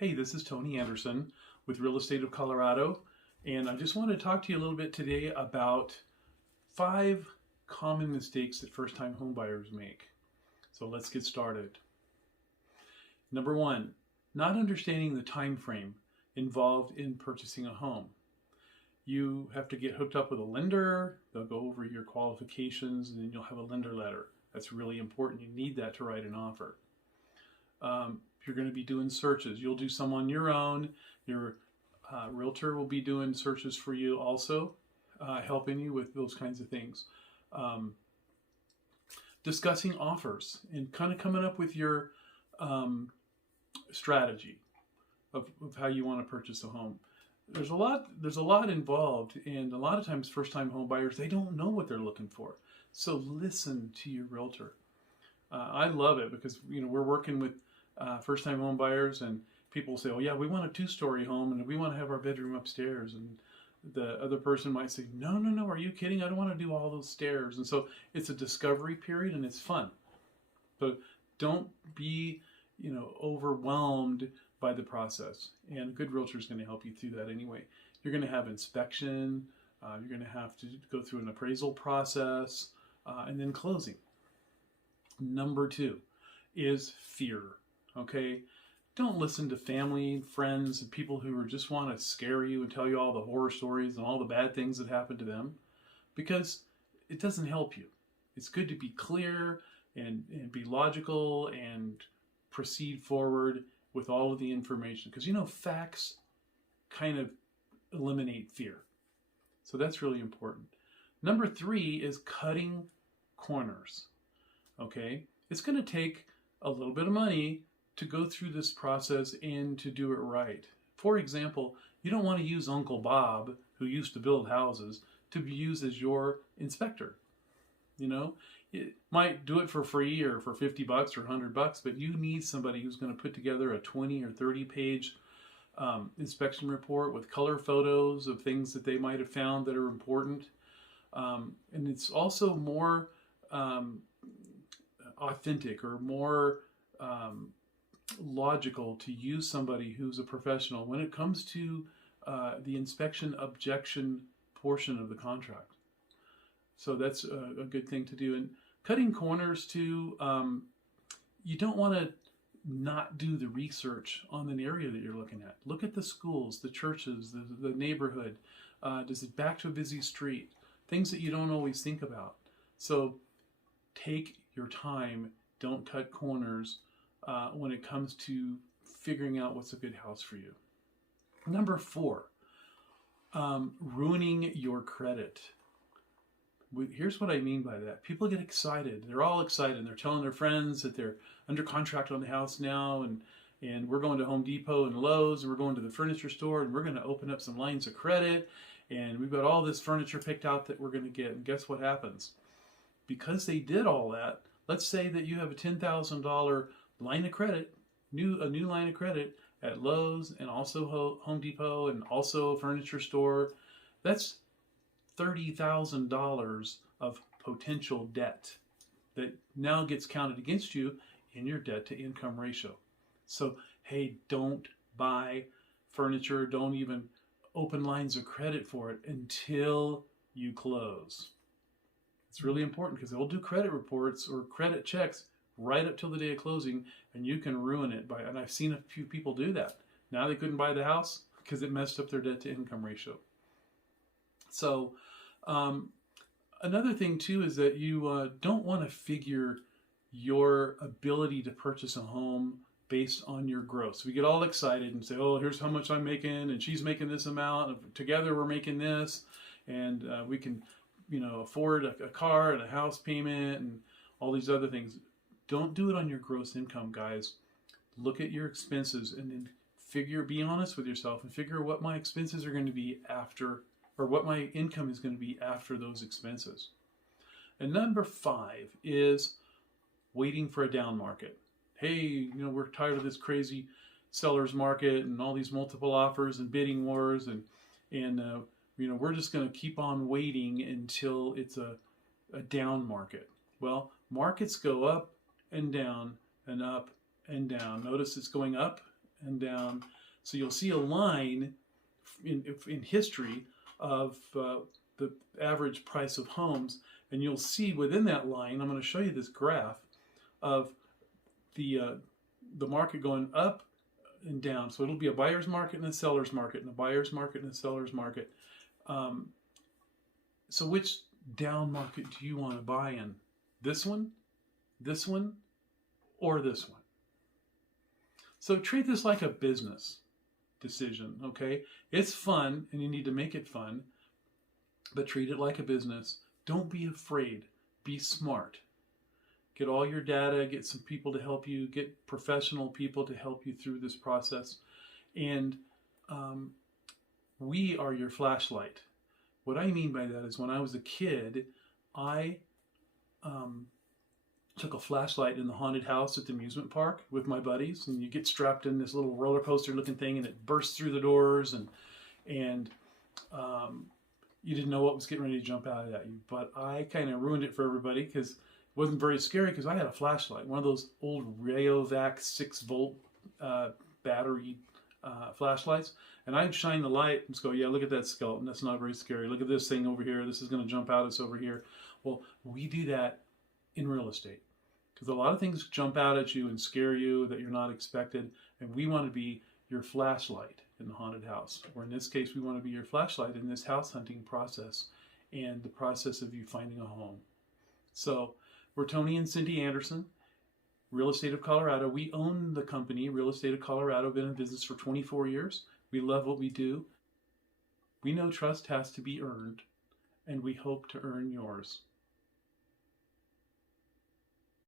Hey, this is Tony Anderson with Real Estate of Colorado, and I just want to talk to you a little bit today about 5 common mistakes that first-time homebuyers make. So let's get started. Number 1, not understanding the time frame involved in purchasing a home. You have to get hooked up with a lender, they'll go over your qualifications, and then you'll have a lender letter. That's really important. You need that to write an offer. You're going to be doing searches. You'll do some on your own. Your realtor will be doing searches for you also, helping you with those kinds of things. Discussing offers and kind of coming up with your strategy of how you want to purchase a home. There's a lot involved, and a lot of times first-time home buyers, they don't know what they're looking for. So listen to your realtor. I love it because we're working with first-time home buyers, and people say, "Oh yeah, we want a 2-story home, and we want to have our bedroom upstairs." And the other person might say, "No, are you kidding? I don't want to do all those stairs." And so it's a discovery period, and it's fun. But don't be, overwhelmed by the process. And a good realtor is going to help you through that anyway. You're going to have inspection. You're going to have to go through an appraisal process, and then closing. Number 2 is fear. Okay, don't listen to family, friends, and people who just want to scare you and tell you all the horror stories and all the bad things that happen to them, because it doesn't help you. It's good to be clear and be logical and proceed forward with all of the information, because facts kind of eliminate fear. So that's really important. Number 3 is cutting corners. Okay, it's going to take a little bit of money to go through this process and to do it right. For example, you don't want to use Uncle Bob, who used to build houses, to be used as your inspector. You might do it for free or for $50 or $100, but you need somebody who's going to put together a 20 or 30 page inspection report with color photos of things that they might have found that are important. And it's also more authentic or more logical to use somebody who's a professional when it comes to the inspection objection portion of the contract. So that's a good thing to do. And cutting corners too, you don't want to not do the research on an area that you're looking at. Look at the schools, the churches, the neighborhood. Does it back to a busy street? Things that you don't always think about. So take your time. Don't cut corners when it comes to figuring out what's a good house for you. Number 4, ruining your credit. Here's what I mean by that. People get excited. They're all excited. They're telling their friends that they're under contract on the house now, and we're going to Home Depot and Lowe's, and we're going to the furniture store, and we're going to open up some lines of credit, and we've got all this furniture picked out that we're going to get. And guess what happens? Because they did all that, let's say that you have a $10,000 line of credit, a new line of credit at Lowe's and also Home Depot and also a furniture store. That's $30,000 of potential debt that now gets counted against you in your debt to income ratio. So, hey, don't buy furniture. Don't even open lines of credit for it until you close. It's really important because they'll do credit reports or credit checks right up till the day of closing, and you can ruin it and I've seen a few people do that. Now they couldn't buy the house because it messed up their debt to income ratio. So another thing too is that you don't want to figure your ability to purchase a home based on your gross. We get all excited and say, "Oh, here's how much I'm making, and she's making this amount, and together we're making this, and we can afford a car and a house payment and all these other things." Don't do it on your gross income, guys. Look at your expenses and then be honest with yourself and figure what my expenses are going to be after, or what my income is going to be after those expenses. And number 5 is waiting for a down market. Hey, we're tired of this crazy seller's market and all these multiple offers and bidding wars, and we're just going to keep on waiting until it's a down market. Well, markets go up and down and up and down. Notice it's going up and down. So you'll see a line in history of the average price of homes, and you'll see within that line, I'm going to show you this graph of the market going up and down. So it'll be a buyer's market and a seller's market, and a buyer's market and a seller's market. So which down market do you want to buy in? This one, or this one? So treat this like a business decision, okay? It's fun, and you need to make it fun, but treat it like a business. Don't be afraid. Be smart. Get all your data, get some people to help you, get professional people to help you through this process. And we are your flashlight. What I mean by that is when I was a kid, I took a flashlight in the haunted house at the amusement park with my buddies, and you get strapped in this little roller coaster looking thing, and it bursts through the doors, and you didn't know what was getting ready to jump out at you. But I kind of ruined it for everybody because it wasn't very scary, because I had a flashlight, one of those old Rayovac 6-volt battery flashlights, and I'd shine the light and just go, yeah, look at that skeleton, that's not very scary. Look at this thing over here, this is going to jump out, it's over here. Well, we do that in real estate, because a lot of things jump out at you and scare you that you're not expected, and we want to be your flashlight in the haunted house, or in this case, we want to be your flashlight in this house hunting process and the process of you finding a home. So we're Tony and Cindy Anderson, Real Estate of Colorado. We own the company, Real Estate of Colorado, been in business for 24 years. We love what we do. We know trust has to be earned, and we hope to earn yours.